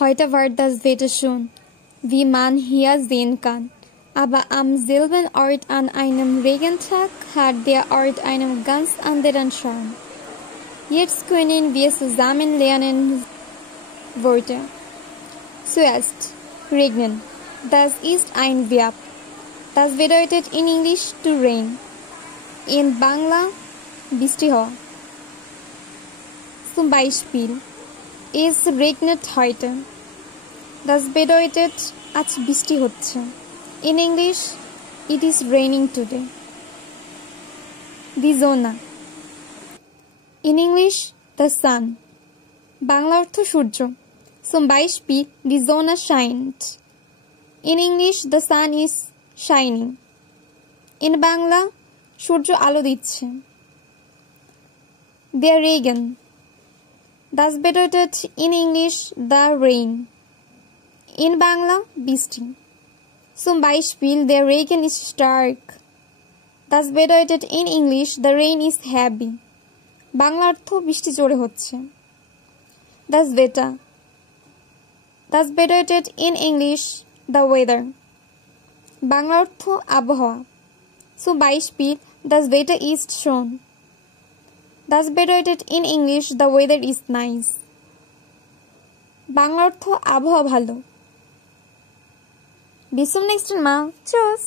Heute wird das Wetter schön, wie man hier sehen kann. Aber am selben Ort an einem Regentag hat der Ort einen ganz anderen Charme. Jetzt können wir zusammen lernen Worte. Zuerst regnen. Das ist ein Verb. Das bedeutet in English to rain. In Bangla বৃষ্টি হওয়া। Zum Beispiel Es regnet heute. Das bedeutet আজ বৃষ্টি হচ্ছে। In English it is raining today. Die Sonne. In English the sun. Bangla অর্থ সূর্য। Zum Beispiel die Sonne scheint. In English the sun is shining. In Bangla সূর্য আলো দিচ্ছে। Der Regen. Das bedeutet in English the rain. In Bangla বৃষ্টি। Zum Beispiel der Regen ist stark. Das bedeutet in English the rain is heavy. Bangla অর্থ বৃষ্টি জোরে হচ্ছে। Das Wetter. Das bedeutet in English the weather. Bangla অর্থ আবহাওয়া। Zum Beispiel das Wetter ist schön. Das bedeutet in English the weather is nice. Bangla অর্থ আবহাওয়া ভালো। Bis zum nächsten Mal. Tschüss.